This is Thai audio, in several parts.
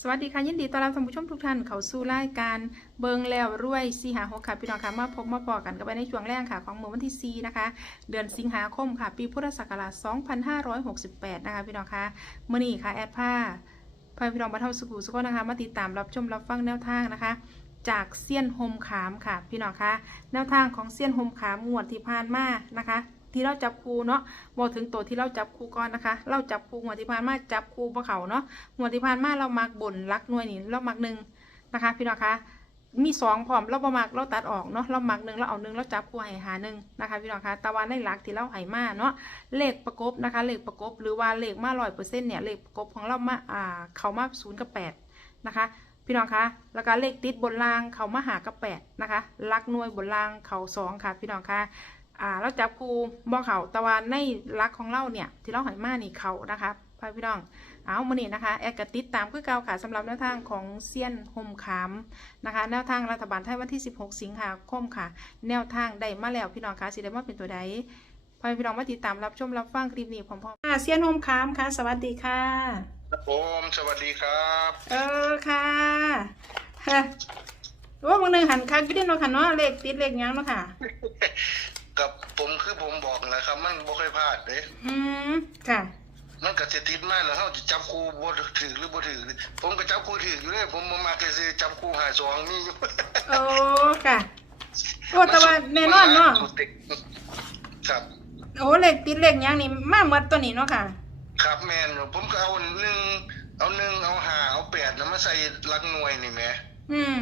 สวัสดีค่ะยินดีต้อนรับท่านผู้ชมทุกท่านเข้าสู่รายการเบิงแล้วรวยสีหาหกค่ะพี่น้องค่ะมาพบมาปอกันกันไปในช่วงแรกค่ะของเมื่อวันที่4นะคะ เดือนสิงหาคมค่ะ ปีพุทธศักราช2568 นะคะพี่น้องค่ะมื่อนี้ค่ะแอดผ้าพาพี่น้องมาเท่าสกูสก็นะคะ มาติดตามรับชมรับฟังแนวทางนะคะ จากเซียนโฮมขามค่ะพี่น้องค่ะแนวทางของเซียนโฮมขามงวดที่ผ่านมานะคะ ที่เราจับคู่เนาะบอกถึงตัวที่เราจับคู่ก่อนนะคะ เราจับคู่งวที่ผ่านมาจับคู่บ่เขาเนาะงวที่ผ่านมาเรามักบนรักหน่วยนี่เรามักหนึ่งนะคะ พี่น้องคะมีสองพร้อมเราบมักเราตัดออกเนาะเรามักหนึ่งเราเอาหนึ่งเราจับคู่ให้หาหนึ่งนะคะพี่น้องคะต่ว่าในหลักที่เราให้มาเนาะเลขประกบนะคะเลขประกบหรือว่าเลขมาร้อยเปอร์เซ็นต์เนี่ยเลขประกบของเรามาอ่าเขามาศูนย์กับแปดนะคะพี่น้องคะแล้วก็เลขติดบนรางเขามาหากับแปดนะคะลักหน่วยบนรางเขาสองค่ะพี่น้องคะ อ่าเราจับครูบ่เขาแต่ว่าในลักของเราเนี่ย ที่เราใหายมานี่เขานะคะพ่อพี่น้อง เอามานี่นะคะ แอดกติดตามคือเก่าค่ะสำหรับแนวทางของเซียนโฮมขามนะคะ แนวทางรัฐบาลไทยวันที่ 16 สิงหาคมค่ะ แนวทางได้มาแล้วพี่น้องคะสิได้มาเป็นตัวใดพ่อพี่น้องมาติดตามรับชมรับฟังคลิปนี้พร้อมๆค่ะเซียนโฮมขามค่ะ สวัสดีค่ะครับผมสวัสดีครับ เออค่ะฮะว่าบางหนึ่งหันคักอยี่เด่นเนาะค่ะเนาะเลขติดเลขหยังเนาะค่ะ กับผมคือผมบอกแหละครับ มันบ่เคยพลาดเด้อืมค่ะ มันก็สิติดมาแล้วเฮาจะจับคู่บ่ถือหรือบ่ถือผมก็จับคู่ถืออยู่เด้ผมบ่มักสิจับคู่หาสองมีอยู่โอ้ค่ะโอ้แต่ว่าแน่นอนเนาะสุดติดครับโอ้เหล็กติดเหล็กหยังนี่มาหมดตัวนี้เนาะค่ะ ครับแม่นอยู่ผมก็เอาหนึ่งเอาหนึ่งเอาห้าเอาแปดนะมาใส่หลักหน่วยนี่แหมอืม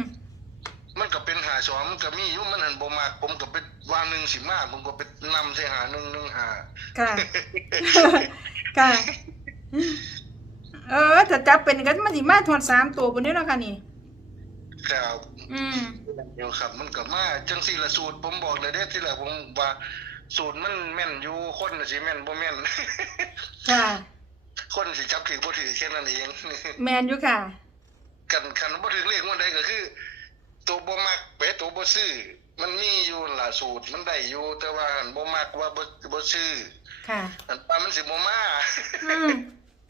มันก็เป็นหาสองมันก็มีอยู่มันหันบ่มักผมก็ไป วางหนึ่งสิมาผมก็ไปนำใส่หาหนึ่งหนึ่งหาค่ะ ค่ะ เออถ้าจับเป็นกันมันสิมาทวนสามตัวบนนี้เนาะค่ะนี่ ครับอืม เดียวครับ มันก็มาจังสี่ละสูตร ผมบอกเลยเด้ที่แรกผมว่าสูตรมันแม่นอยู่คนน่ะสิแม่นบ่แม่น ค่ะ คนสิจับถือบ่ถือแค่นั้นเอง แมนอยู่ค่ะ กันคันบ่ถือเลขมันใดก็คือ ตัวบ่มักไปตัวบ่ซื้อ มันมีอยู่ล่ะสูตรมันได้อยู่แต่ว่าหันบ่มักว่าบ่บ่ซื้อค่ะอันว่ามันสิบ่มาอืม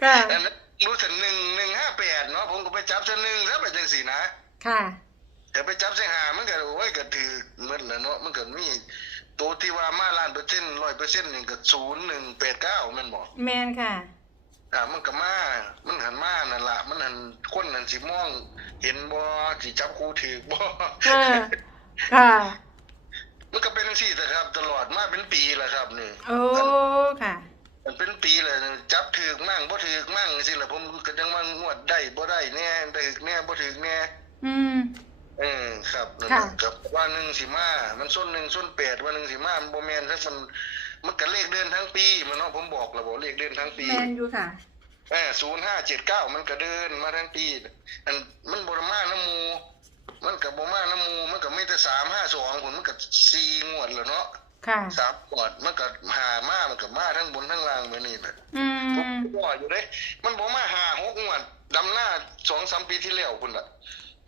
ค่ะอันนั้นรู้สึก1 1 5 8เนาะผมก็ไปจับซะ1ซะไปจังซี่นะ ค่ะแต่ไปจับใส่หามันก็โอ้ยก็ถือหมดแล้วเนาะมันก็มีตัวที่ว่ามาล้านเปอร์เซ็นต์ร้อยเปอร์เซ็นต์นี่ก็ศูนย์หนึ่งแปดเก้าแม่นบอกแมนค่ะอ่ามันก็มา มันหันมานั่นล่ะมันหันคนนั่นสิมองเห็นบ่สิจับคู่ถือบ่ ค่ะค่ะ มันก็เป็นจังซี่แต่ครับ ตลอดมาเป็นปีแล้วครับนี่โอ้ค่ะ มันเป็นปีเลยจับถือมั่งบ่ถือมั่งสิล่ะผมก็จังว่างวดได้บ่ได้แน่ได้แน่บ่ถือแน่อืมเออครับนั่นค่ะน่ะกับว่าหนึ่งสิมามันส้นหนึ่งส้นแปดว่าหนึ่งสิมามันโบแมนถ้ามันมันก็เลขเดินทั้งปีมันเนาะผมบอกแล้วบอกเลขเดินทั้งปีแมนอยู่ค่ะเออศูนย์ห้าเจ็ดเก้ามันก็เดินมาทั้งปีอันมันบรมาน้ำมู มันกับบมาน้ำมูมันก็ไม่แต่สามห้าสองผลมันก็สี่งวดแล้วเนาะค่ะ สามงวดมันก็หามามันก็มาทั้งบนทั้งล่างไปนี่แหละอืผมมบอกอยู่เด้มันบอกมาหาหกงวดดำหน้าสองสามปีที่แล้วคุณล่ะ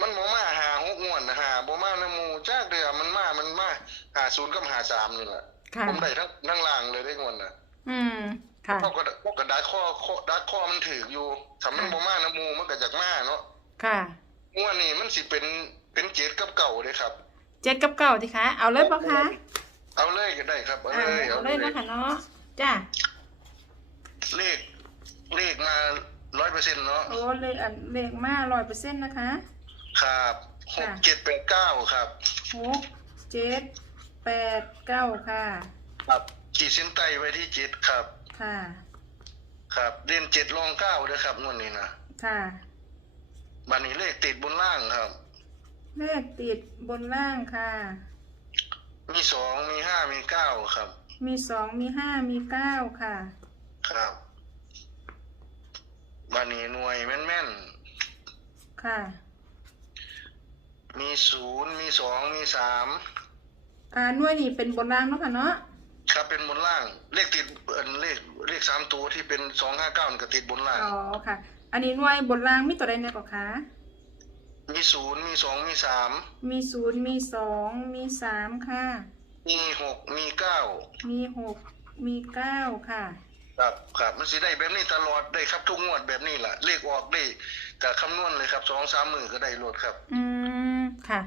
มันบอกมาหาหกงวดนะหาบอกมาน้ำมูจากเดือมันมามันมาหาศูนย์กับหาสามนี่แหละค่ะ ผมได้ทั้งทั้งล่างเลยได้งวดน่ะ อืม ค่ะพวกกระพวกกระดาษข้อข้อดัดข้อมันถืออยู่ถ้ามันบอกมาน้ำมูมันก็จากมาเนาะค่ะ งวดนี้มันสิเป็นเป็นเจ็ดกับเก่าเลยครับ เจ็ดกับเก้าดิคะ เอาเลยปะคะเอาเลยก็ได้ครับ เอาอ่าเลย เอาเลยนะคะเนาะจ้าเลขเลขมาร้อยเปอร์เซ็นต์เนาะโอ้เลขอันเลขมาร้อยเปอร์เซ็นต์นะคะ ครับหกค่ะเจ็ดแปดเก้าครับหกเจ็ดแปดเก้าค่ะ ครับขีดเส้นใต้ไว้ที่เจ็ดครับ ค่ะ ครับเด่นเจ็ดรองเก้าด้วยครับงวดนี้นะค่ะบันนี้เลข ติดบนล่างครับ เลขติดบนล่างค่ะ มีสองมีห้ามีเก้าครับ มีสองมีห้ามีเก้าค่ะ ครับบันนี้หน่วยแม่นแม่นค่ะ ๆ มีศูนย์มีสองมีสามอ่าหน่วยนี่เป็นบนล่างเนาะค่ะเนาะครับเป็นบนล่าง เลขติดเอ่อเลขเลขสามตัวที่เป็นสองห้าเก้าก็ติดบนล่าง อ๋อค่ะ อันนี้หน่วยบนล่างมีตัวใดเนี่ยก่อนคะ มีศูนย์มีสองมีสามมีศูนย์มีสองมีสามค่ะ มีหกมีเก้ามีหกมีเก้าค่ะ ครับครับมันสิได้แบบนี้ตลอดได้ครับทุกงวดแบบนี้ล่ะเลขออกได้ก็คำนวณเลยครับสองสามมือก็ได้รถครับ อืมค่ะ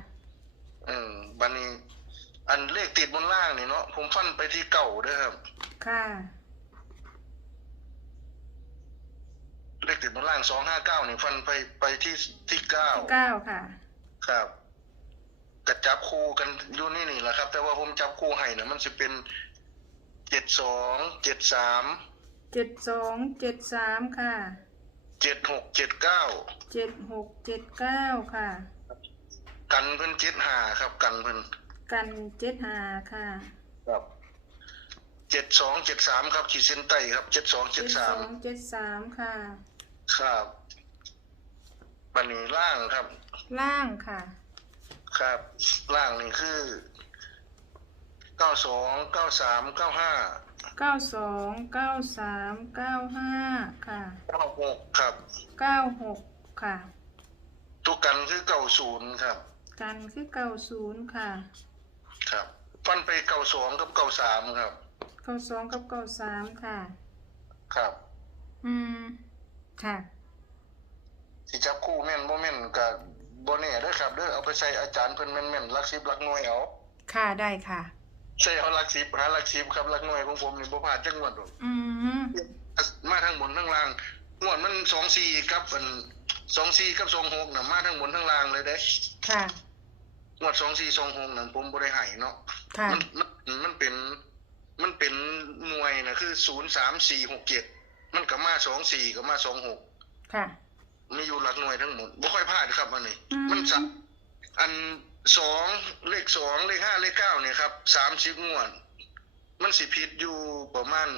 อืมบันนี้ อันเลขติดบนล่างนี่เนาะผมฟันไปที่เก่าเด้วยครับ ค่ะ เลขติดบนล่างสองห้าเก้านี่ฟันไปไปที่ที่เก้าเก้าค่ะ ครับกระจับคู่กันอยู่นี่นี่แหละครับ แต่ว่าผมจับคู่ให้นะมันจะเป็นเจ็ดสองเจ็ดสามเจ็ดสองเจ็ดสามค่ะเจ็ดหกเจ็ดเก้าเจ็ดหกเจ็ดเก้าค่ะ กันเพิ่นเจ็ดหาครับ กันเพิ่นกันเจ็ดห้าค่ะ ครับเจ็ดสองเจ็ดสามครับขีดเส้นใต้ครับเจ็ดสองเจ็ดสามองเจ็ดสามค่ะ ครับบันนี้ล่างครับ ล่างค่ะ ครับ ล่างนี่คือเก้าสองเก้าสามเก้าห้าเก้าสองเก้าสามเก้าห้าค่ะเก้าหกครับเก้าหกค่ะ ตัวกันคือเก้าศูนย์ครับ กันคือเก้าศูนย์ค่ะ ครับฟันไปเก้าสองกับเก้าสามครับเก้าสองกับเก้าสามค่ะ ครับ อืม ค่ะสิจับคู่แม่นบ่แม่นกับบ่แน่เด้อครับเด้อเอาไปใส่อาจารย์เพิ่นแม่นๆหลักสิบหลักหน่วยเอาค่ะได้ค่ะใส่เอาหลักสิบหาหลักสิบครับหลักหน่วยของผมนี่บ่พลาดจังหวัดหรอกอืมมาทั้งบนทั้งล่างงวดมัน24กับอัน24กับ26น่ะมาทั้งบนทั้งล่างเลยเด้ค่ะงวด24 26นั่นผมบ่ได้ให้เนาะค่ะมันมันมันเป็น มันเป็นหน่วยน่ะคือ03467มั นก็มา24ก็มา26ค่ะ มีอยู่หลักหน่วยทั้งหมดบ่ค่อยพลาดครับอันนี้ อืม มันสัอันสองเลขสองเลขห้าเลขเก้าเนี่ยครับสามสิบงวด มันสิผิดอยู่ประมาณ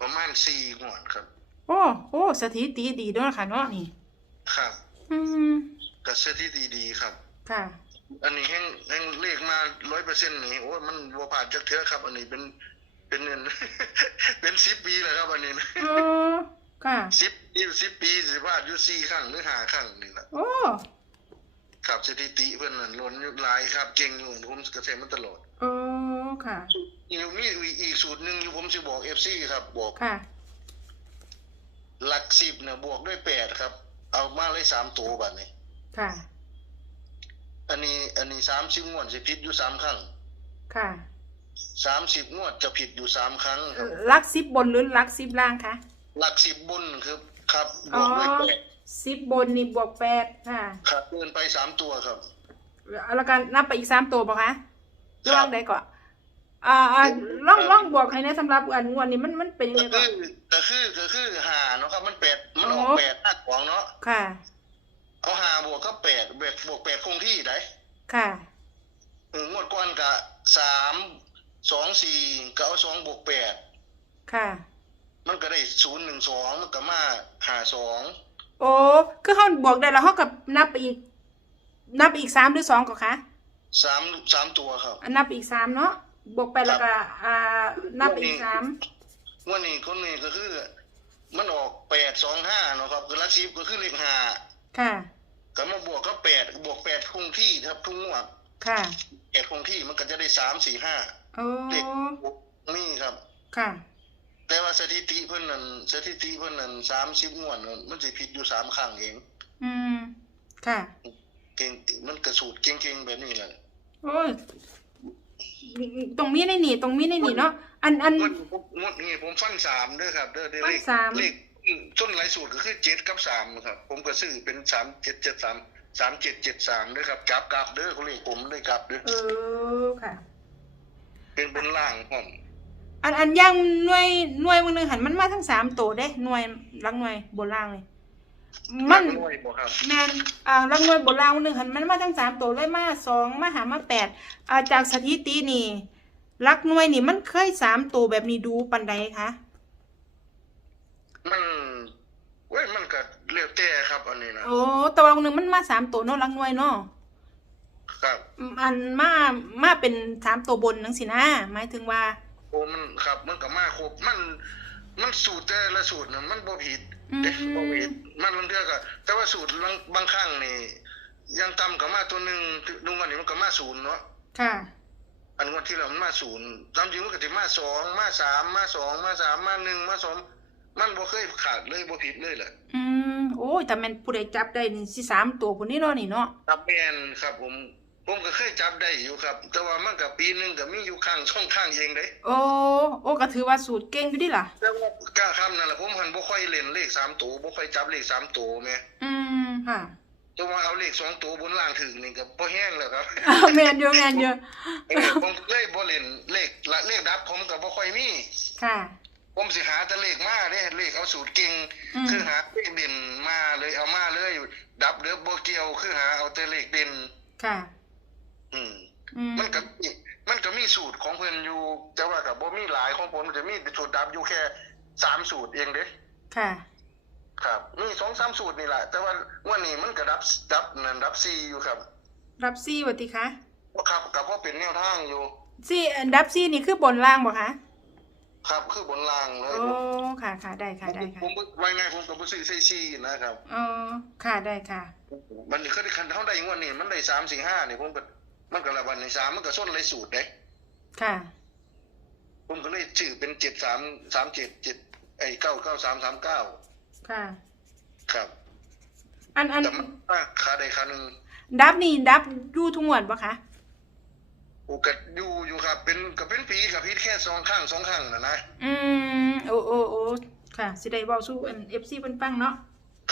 ประมาณสี่งวดครับ โอ้โอ้สถิติดีด้วยค่ะเนาะนี่ ครับอืม กับเสื้อที่ดีๆครับ ค่ะ อันนี้แห้งแห้งเลขมาร้อยเปอร์เซ็นต์นี่โอ้ยมันวัวผ่านจักเทือครับ อันนี้เป็น เป็นเงินเป็นสิบปีแล้วครับอันนี้โอ้ค่ะสิบปีสิบปีสิว่าอยู่สี่ครั้งหรือห้าครั้งนี่แหละโอ้ครับสถิติเพื่อนนั่นล้นอยู่หลายครับ เก่งอยู่ผมเกษตรมันตลอดโอ้ค่ะอยู่มีอีกสูตรหนึ่งอยู่ผมจะบอกเอฟซีครับ บอกค่ะ หลักสิบเนี่ยบวกด้วยแปดครับ เอามาเลยสามตัวบัดนี้ค่ะ อันนี้ อันนี้สามสิบงวดจะผิดอยู่สามครั้งค่ะ สามสิบงวดจะผิดอยู่สามครั้งครับลักซิบบนหรือลักซิบล่างคะหลักสิบบนคือครับบอ๋อวกด้วยแปดซิบบนนี่บวกแปดค่ะครับเดินไปสามตัวครับ แล้วกันนับไปอีกสามตัวป่ะคะครับล่องใดก่อนอ่าอ่าล่องล่องบวกให้นะสำหรับอันงวดนี้มันมันเป็นยังก็ไงก่คืออนก็คือก็คือหาเนาะครับมันแปดมันออกโอ้ แปดหน้าของเนาะค่ะ เอาหาบวกก็แปดบวกบวกแปดคงที่ได้ค่ะ เอองวดก่อนกะสาม สองสี่ก็เอาสองบวกแปดค่ะ มันก็ได้ศูนย์หนึ่งสองมันก็มาหาสองโอ้คือเขาบวกได้แล้วเขากับนับไปอีก นับไปอีกสามหรือสองก่อนคะสามสามตัวครับ อันนับไปอีกสามเนาะบวกไปแล้วก็อ่านับไปอีกสามงวันนี้คนนี้ก็คือ มันออกแปดสองห้าเนาะครับคือลักซิบก็คือเลขห้าค่ะก็มาบวกก็แปดบวกแปดคงที่ครับทุกงวด ค่ะแปดคงที่มันก็จะได้สามสี่ห้าโอ้เลขนี่ครับ ค่ะ แต่ว่าสถิติเพิ่นนั่นสถิติเพิ่นนั่นสามสิบงวดนั่นมันสิผิดอยู่สามครั้งเอง อืม ค่ะ เก่งมันกระสูตรเก่งๆแบบนี้แหละโอ้ยตรงมีในนี่ตรงมีในนี่เนาะอันอันงวดผมงวดนี้ผมฟันสามเด้อครับเด้อเด้อฟัเลนขสามเลขต้นหลายสูตรก็คือเจ็ดกับสามครับ ผมก็ซื้อเป็นสามเจ็ดเจ็ดสาม สามเจ็ดเจ็ดสามเด้อครับกลับกลับเด้อเขาเรียกผมได้กลับเด้อเออค่ะ เป็นบนล่างผมอันอันย่างหน่วยหน่วยมันหนึงหันมันมาทั้งสามตัวเด้หน่วยหลังหน่วยบนล่างเลยมันด้วยบ่ครับแมนอ่าลังหน่วยบนล่างมันหนึงหันมันมาทั้งสามตัวเลยมาสองมาหามาแปดอ่าจากสถิตินี่ลักหน่วยนี่มันเคยสามตัวแบบนี้ดูปันใดคะ มันเว้ยมันก็ เรียกแต่ครับ อันนี้นะโอ้แตัวาหนึ่งมันมาสามตัวเนาะลักหน่วยเนาะครับอืมอันมามาเป็นสามตัวบนนังสินะหมายถึงว่า โอ้มันครับ มันก็มาครบมัน มันสูตรแต่ละสูตรน่ะมันบ่ผิดอืม เด็กบ่ผิดมันบางเทื่อก็แต่ว่าสูตรบางบางครั้งนี่ยังต่ำก็มาตัวหนึงลุงวันนี้มันก็มาศูนย์เนาะ ค่ะออันงวดที่แล้วมันมาศูนย์ตามจริงมันก็สิมาสองมาสามมาสองมาสามมาหนึ่งมาสอง มันบ่เคยขาดเลยบ่ผิดเลยแหละอืมโอ้ยแต่แม่นผู้ใดจับได้นี่สิสามตัวพุ่นนี้เนาะนี่เนาะครับแม่นครับ ผมผมก็เคยจับได้อยู่ครับ แต่ว่ามันก็ปีหนึงก็มีอยู่ข้างช่องข้างเองเด้โอ้โอ้ก็ถือว่าสูตรเก่งอยู่ดิล่ะ แต่ว่ากล้าคำนั่นแหละผมหันบ่ค่อยเล่นเลขสามตัวบ่ค่อยจับเลขสามตัวแม่อืมค่ะแต่ว่าเอาเลขสองตัวบนล่างถึงนี่ก็บ่แห้งแล้วครับ อ้าวแม่นอยู่แม่นอยู่เออผมเลยบ่เล่นเลขละเลขดับผมก็บ่ค่อยมี ค่ะ ผมสิหาแต่เลขมาเด้เลขเอาสูตรเก่งอืมคือหาเลขเด่นมาเลยเอามาเลย ดับเด้อบ่เกี่ยวคือหาเอาแต่เลขเด่นค่ะ อืมอืมมันก็มีมันก็มีสูตรของเพิ่นอยู่แต่ว่าก็บ่มีหลายของผมมันจะมีสูตรดับอยู่แค่สามสูตรเองเด้ค่ะ ครับมีสองสามสูตรนี่แหละแต่ว่าวันนี้มันก็ดับดับนั่นดับซีอยู่ครับรับซี่วัติคะครับก็เพราะเป็นแนวทางอยู่ซี่อันดับซี่นี่คือบนล่างบ่คะ ครับ คือบนรางเลยโอ้ค่ะค่ะได้ค่ะได้ค่ะผมว่าไงผมก็บ่ซื้อใส่ซีนะครับอ๋อค่ะได้ค่ะ มันนี่คือคันเท่าใดงวดนี้มันได้สามสี่ห้านี่ผมก็มันก็ละวันในสามมันก็ส้นเลยสูตรเด้ค่ะผมก็เลยชื่อเป็นเจ็ดสามสามเจ็ดเจ็ดไอ้เก้าเก้าสามสามเก้าค่ะ ครับ อันอันแต่มันมาขาใดขาหนึ่งดับนี่ดับอยู่ทุกงวดบ่คะ โอ้ก็อยู่อยู่ครับ เป็นก็เป็นปีกับพีแค่สองข้างสองข้างนะนะอืมโอ้โอ้โอ้ค่ะ สิได้เว้าสู่อัน FC เพิ่นฟังเนาะ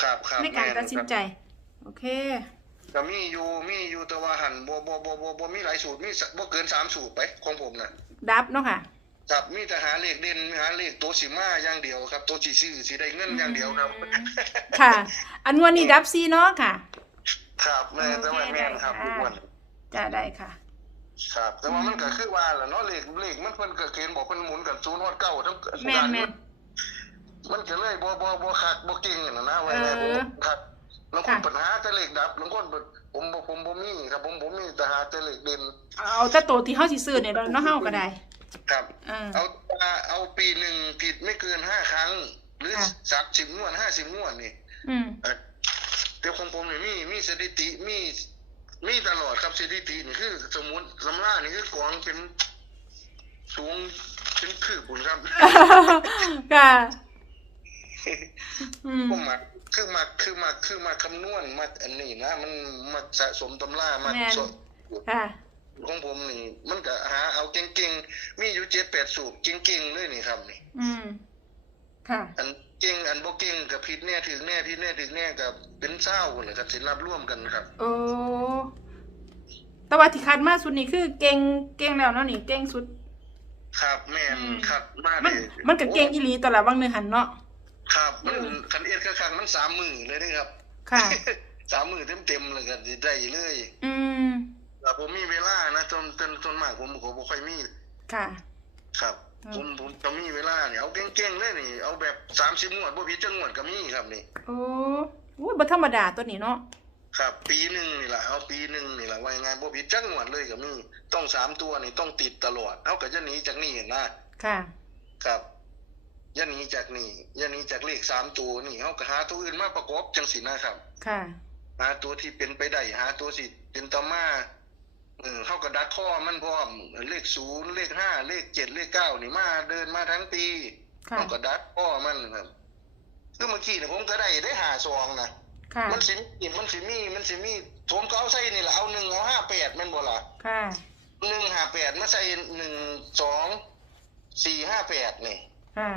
ครับครับในการแม่ตัดสินใจ โอเคก็มีอยู่มีอยู่แต่ว่าหันบ่บ่บ่บ่บ่มีหลายสูตรมีสบ่เกินสามสูตรไปของผมน่ะดับเนาะค่ะครับมีแต่หาเลขเด่นหาเลขตัวสิมาอย่างเดียวครับตัวสิซื้อสิได้เงินอย่างเดียวครับ ค่ะ อันงวดนี้ดับซี่เนาะค่ะ ครับแม่แต่ว่าแม่นครับโอทุกเควันจะได้ค่ะ ครับ แต่ว่ามันก็คือว่าล่ะเนาะเลขเลขมันเพิ่นก็เกณฑ์บอกเพิ่นหมุนกัน0ฮอด9ทั้งแม่นแม่นมันก็เลยบ่บ่บ่คักบ่เก่งน่ะนะว่าไงเอผมอครับบางคนค่ะปัญหาแต่เลขดับบางคนผมบ่ผมบ่มีครับผมผมมีแต่หาแต่เลขเด่นเอาแต่ตัวที่เฮาสิซื้อเนี่ยเนาะเฮาก็ได้ ครับอ่าเอาเอาปีหนึ่งผิดไม่เกินห้าครั้ง หรือค่ะสามสิบงวดห้าสิบงวดนี่อืมเอ่อเดี๋ยวของผมนี่มีมีสถิติมี มีตลอดครับสถิตินี่คือ สมมุติสำรานี่คือกองเป็นสูงเป็นคืบบุญครับค่ะอืมผมมาคือมาคือมาคือมาคำนวณมาอันนี้นะมันมาสะสมตำรามาแม่นสดค่ะของผมนี่มันก็หาเอาเก่งๆ มีอยู่เจ็ดแปดสูบเก่งๆเลยนี่ครับนี่ อืม ค่ะ อัน เก่งอันบ่เก่งกับผิดแน่ถึงแน่ผิดแน่ถึงแน่กับเป็นเศร้าเลยครับสิรับร่วมกันครับ โอ้แต่ว่าที่คัดมาสุดนี่คือเก่งเก่งแล้วเนาะนี่เก่งสุด ครับแม่นอืมครับมามันเลยมันก็เก่งอีหลีตอนละบางเนื้อหันเนาะ ครับ มันคันเอ็ดคันมันสามมือเลยเด้ครับ ค่ะ สามมือเต็มๆเลยก็สิได้เลยอืมแต่ผมมีเวลานะจนจนจนมากผมก็บ่ค่อยมีค่ะ ครับอืม ผมผมจะมีเวลาเนี่ยเอาเก่งๆเลยนี่ เอาแบบ30งวดบ่ผิดจังงวดก็มีครับนี่โอ้โหบ่ธรรมดาตัวนี้เนาะครับ ปีหนึงนี่ล่ะเอาปีหนึงนี่ล่ะว่ายังไงบ่ผิดจังงวดเลยก็มีต้องสามตัวนี่ต้องติดตลอดเฮาก็จะหนีจากนี่นะค่ะ ครับอย่าหนีจากนี่อย่าหนีจากเลขสามตัวนี่เฮาก็หาตัวอื่นมาประกอบจังสินะครับ ค่ะ หาตัวที่เป็นไปได้หาตัวสิเป็นตามา เออเฮาก็ดักข้อมันพร้อมเลขศูนย์เลขห้าเลขเจ็ดเลขเก้านี่มาเดินมาทั้งปีค่ะเฮาก็ดักข้อมันครับคือเมื่อกี้เนี่ยผมก็ได้ได้หาซองนะค่ะมันสิมีมันสิมีมันสิมีผมก็เอาใส่นี่แหละเอาหนึ่งเอาห้าแปดแม่นบ่ล่ะค่ะหนึ่งห้าแปดมาใส่หนึ่งสองสี่ห้าแปดนี่ค่ะ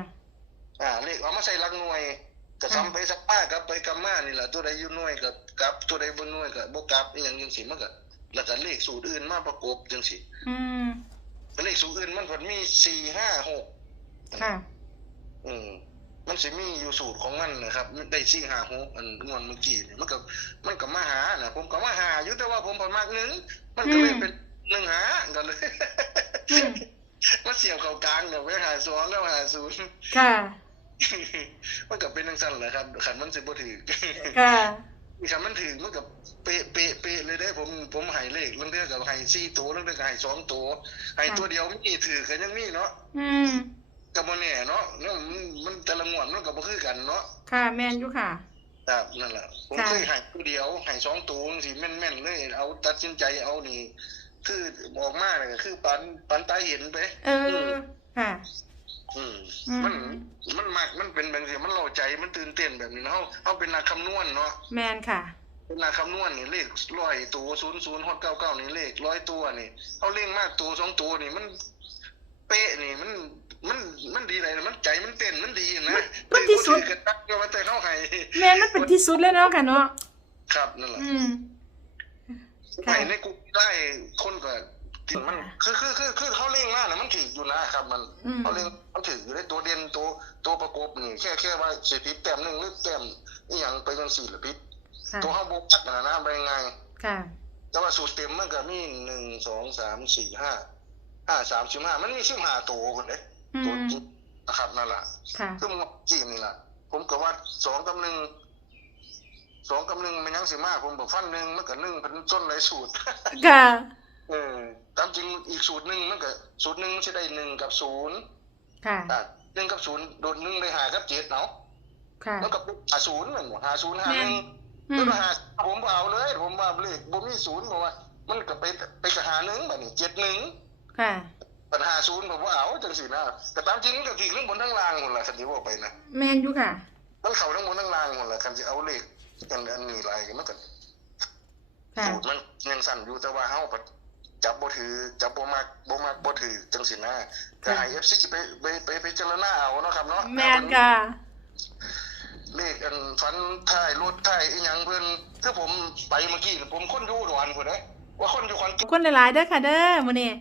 อ่าเลขเอามาใส่หลักหน่วยก็ค่ะซ้ำไปสักป้ากลับไปกลับมานี่แหละตัวใดอยู่หน่วยก็กลับตัวใดบ่หน่วยก็บ่กลับอหย่างจังซี่มันก็ แล้วก็เลขสูตรอื่นมาประกบจังซี่อืมเลขสูตรอื่นมันเพิ่นมี4 5 6ค่ะ อืมมันสิมีอยู่สูตรของมันนะครับ ได้4 5 6อันงวดเมื่อกี้นี่มันก็มันก็มาหาน่ะผมก็มาหาอยู่แต่ว่าผมพอมากหนึงมันก็เลยอืมเป็นหนึ่งหากันเลยอืมมาเสียบเข้ากลางเดี๋ยวไปหาสองแล้วหาศูนย์ค่ะ มันก็เป็นจังซั่นแหละครับคันมันสิบ่ถือ ค่ะ มีคำมันถึงมันกับเป๊ะเป๊ะเป๊ะเลยได้ผมผมใหายเลขเรื่องเดียวกับใหายสี่ตัวเรื่องเดียวกับใหายสองตัวใหายตัวเดียวมีถือกันยังมีเนาะอืมกับโมแน่เนาะเนาะมันมันแต่ละงวดมันกับบ่คือกันเนาะค่ะแม่นอยู่ค่ะครับนั่นแหละผมค่ะเคยใหายตัวเดียวใหายสองตัวสิแม่นแม่นๆเลยเอาตัดสินใจเอานี่ คือออกมาเนี่ยก็คือปันปันตาเห็นไป เออค่ะ อืมอืมมันมันมักมันเป็นแบบนี้มันเล่าใจมันตื่นเต้นแบบนี้เนาะเฮาเฮาเป็นนักคำนวณเนาะแมนค่ะ เป็นนักคำนวณนี่เลขร้อยตัวศูนย์ศูนย์ฮอดเก้าเก้านี่เลขร้อยตัวนี่เอาเลขมากตัวสองตัวนี่มัน เป๊ะนี่มันมันมันดีอะไรนะมันใจมันเต้นมันดีนะมันที่สุดกระตักก็มาแต่เข้าให้แมนมันเป็นที่สุดเลยเนาะค่ะเนาะครับนั่นแหละอืมค่ะไห้ในกลุ่มได้คนก็ ที่มันคือคือคือคือเขาเล่งมากนะมันถืออยู่นะครับ มันอืมเขาเล่งมันถืออยู่ในตัวเด่นตัวตัวประกบนี่แค่แค่ว่าสิพิษแต้มหนึ่งหรือแต้มนี่อย่างไปจังสี่หรือพิษค่ะตัวเขาบกจักนะนะไปยังไงค่ะแต่ว่าสูตรเต็มมันก็มีหนึ่งสองสามสี่ห้าห้าสามสิบห้ามันมีสิบห้าตัวคนเด้อืตัวมจริงนะครับนั่นแหละค่ะคือมันจีนนี่แหละผมก็ว่าสองกับหนึ่งสองกับหนึ่งมันยังสิมากผมบอกฟันหนึ่งมันก็หนึ่งเป็นต้นไรสูตรค่ะ เออตามจริงอีกสูตรหนึ่งมันก็สูตรหนึ่งมันจะได้หนึ่งกับศูนย์ค่ะ อะหนึ่งกับศูนย์โดนหนึ่งเลยหากับเจ็ดเนาะค่ะ มันก็เป็นหาศูนย์เหมือนหาศูนย์หาหนึ่งอืแล้วมก็หาผมบ่เอาเลย ผมว่าเลขบ่มีศูนย์บอกว่า มันก็ไปไปกับหาหนึ่งแบบนี้เจ็ดหนึ่ง ค่ะ ปัญหาศูนย์ผมว่าเอาจังสินะแต่ตามจริงมันก็ถึงทั้งบนทั้งล่างหมดแหละคันที่ว่าไปนะแมนอยู่ค่ะ มันเข้าทั้งบนทั้งล่างหมดแหละคันที่เอาเลขอันอันนี้ไรกันมันก็ค่ะ สูตรมันยังสั่นอยู่แต่ว่าเฮาปัด จับบ่ถือจับบ่มักบ่มักบ่ถือจังสินะก็ให้ FC ไปไปไปไปเจารณาเอาเนาะครับเนาะแมนค่ะเลขอันฟันท้ายรถท้ายอีหยังเพิ่นคือผมไปเมื่อกี้ผมคนอยู่อุดรพุ่นเด้ว่าคนอยู่ขอนขแก่อนบคุณหลายๆเด้อค่ะเด้อมื้อนี้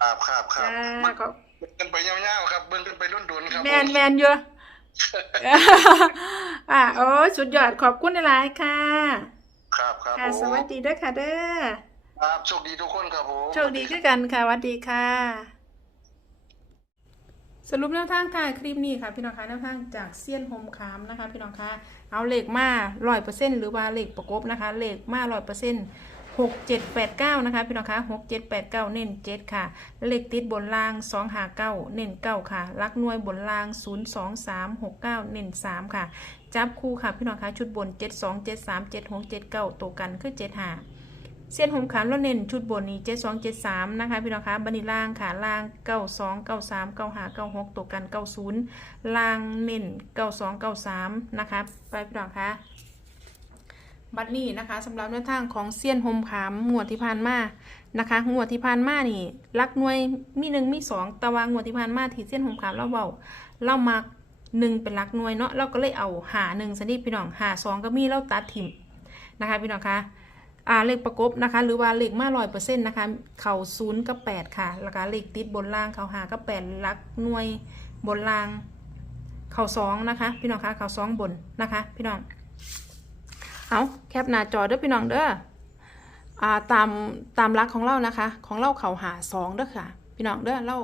ครับครับครับจ้ามันขอบเบิ่งกันไปยาวๆครับเบิ่งกันไปรุ่นๆครับแมนแมนอยู่อ่าโอ้สุดยอดขอบคุณหลายๆค่ะ ครับครับค่ะผมสวัสดีเด้อค่ะเด้อ ครับโชคดีทุกคนครับผมโชคดีคือกันค่ะสวัสดีค่ะ สรุปแนวทางถ่ายคลิปนี้ค่ะ พี่น้องคะแนวทางจากเซียนโฮมคามนะคะ พี่น้องคะเอาเหล็กมาร้อยเปอร์เซ็นหรือว่าเหล็กประกบนะคะเหล็กมาร้อยเปอร์เซ็นหกเจ็ดแปดเก้านะคะ พี่น้องคะหกเจ็ดแปดเก้าเน้นเจ็ดค่ะเหล็กติดบนล่างสองหาเก้าเน้นเก้าค่ะลักหน่วยบนล่างศูนย์สองสามหกเก้าเน้นสามค่ะ จับคู่ค่ะพี่น้องคะชุดบนเจ็ดสองเจ็ดสามเจ็ดหกเจ็ดเก้าตัวกันคือเจ็ดหา เส้นหมขามแล้วเน้นชุดบนนี้เจ็ดสองเจ็ดสามนะคะพี่น้องคะบันนี้ล่างค่ะล่างเก้าสองเก้าสามเก้าหาเก้าหกตัวกันเก้าศูนย์ล่างเน้นเก้าสองเก้าสามนะคะไปพี่น้องคะบัดนี้นะคะสำหรับแนวทางของเซียนโฮมขามงวดที่ผ่านมานะคะงวดที่ผ่านมานี่ลักหน่วยมีหนึ่งมีสองต่ว่างวดที่ผ่านมาที่เซียนโฮมขามเราเบาเรามักหนึ่งเป็นลักหน่วยเนาะเราก็เลยเอาหาหนึ่งสนิทพี่น้องหาสองก็มีเราตัดถิ่มนะคะพี่น้องคะ อ่าเลขประกบนะคะ หรือว่าเลขมาร้อยเปอร์เซ็นต์นะคะ เข่าศูนย์กับแปดค่ะ แล้วก็เลขติดบนล่างเข่าหากับแปดลักหน่วยบนล่าง เข่าสองนะคะ พี่น้องคะเข่าสองบนนะคะ พี่น้อง เอาแคปหน้าจอเด้อพี่น้องเด้ออ่าตามตามรักของเรานะคะ ของเราเข่าหาสองเด้อค่ะ พี่น้องเด้อเรา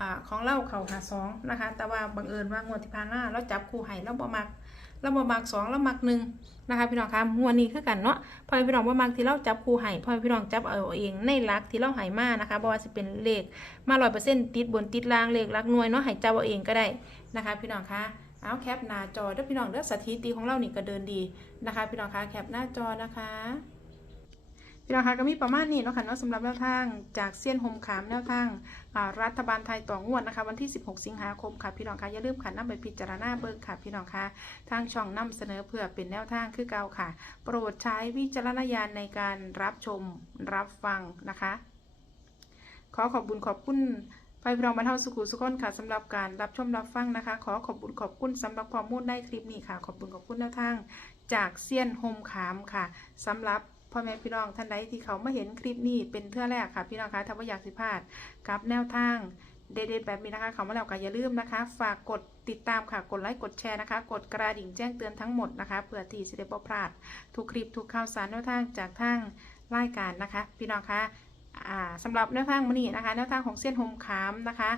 อ่าของเราเข่าหาสองนะคะ แต่ว่าบังเอิญว่างวดที่ผ่านมาเราจับคู่ให้เราบ่มัก เราบ่มักสองเรามักหนึ่งนะคะพี่น้องคะงวนนี้คือกันเนาะพอพี่น้องว่ามักที่เราจับคู่ให้พอพี่น้องจับเอาเองในลักที่เราไห้มานะคะบ่ว่าจะเป็นเลขมาร้อยเปอร์เซ็นต์ติดบนติดล่างเลขลักหน่วยเนาะไห้จับเอาเองก็ได้นะคะ พี่น้องคะเอาแคปหน้าจอเด้อพี่น้องเด้อสถิติของเรานี่ก็เดินดีนะคะ พี่น้องคะแคปหน้าจอนะคะ พี่น้องคะก็มีประมาณนี้เนาะค่ะเนาะสำหรับแนวทางจากเซียนโฮมขามแนวทางรัฐบาลไทยต่องวดนะคะ วันที่ 16 สิงหาคมค่ะพี่น้องคะอย่าลืมค่ะนำไปพิจารณาเบิ่งค่ะพี่น้องคะทางช่องนำเสนอเพื่อเป็นแนวทางคือเก่าค่ะ โปรดใช้วิจารณญาณในการรับชมรับฟังนะคะ ขอขอบบุญขอบคุณไปพี่น้องบรรเทาสุขุสุขนค่ะสำหรับการรับชมรับฟังนะคะ ขอขอบบุญขอบคุณสำหรับข้อมูลได้คลิปนี้ค่ะ ขอบบุญขอบคุณแนวทาง จากเซียนโฮมขามค่ะสำหรับ พ่อแม่พี่น้องท่านใดที่เขามาเห็นคลิปนี้เป็นเทื่อแรกค่ะพี่น้องคะถ้าว่าอยากสิพลาดกับแนวทางเด็ดๆแบบนี้นะคะเขามาแล้วก็อย่าลืมนะคะ ฝากกดติดตามค่ะ กดไลค์ กดแชร์นะคะ กดกระดิ่งแจ้งเตือนทั้งหมดนะคะ เพื่อที่จะได้บ่พลาด ทุกคลิป ทุกข่าวสารแนวทางจากทางรายการนะคะ พี่น้องคะอ่าสำหรับแนวทางมันนี้นะคะ แนวทางของเส้นโฮมขามนะคะ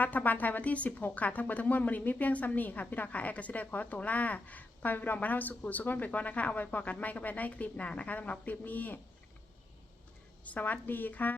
รัฐบาลไทยวันที่ 16 ค่ะ ทั้งหมดทั้งมวลมันนี้ไม่เพียงซ้ำนี่ค่ะ พี่น้องคะแอร์กสิได้ขอตัวล่า ไปพี่น้องบ้านเฮาสุขุสุขนไปก่อนนะคะ เอาไว้พอกันไม่ก็ไปได้คลิปหน้านะคะสำหรับคลิปนี้ สวัสดีค่ะ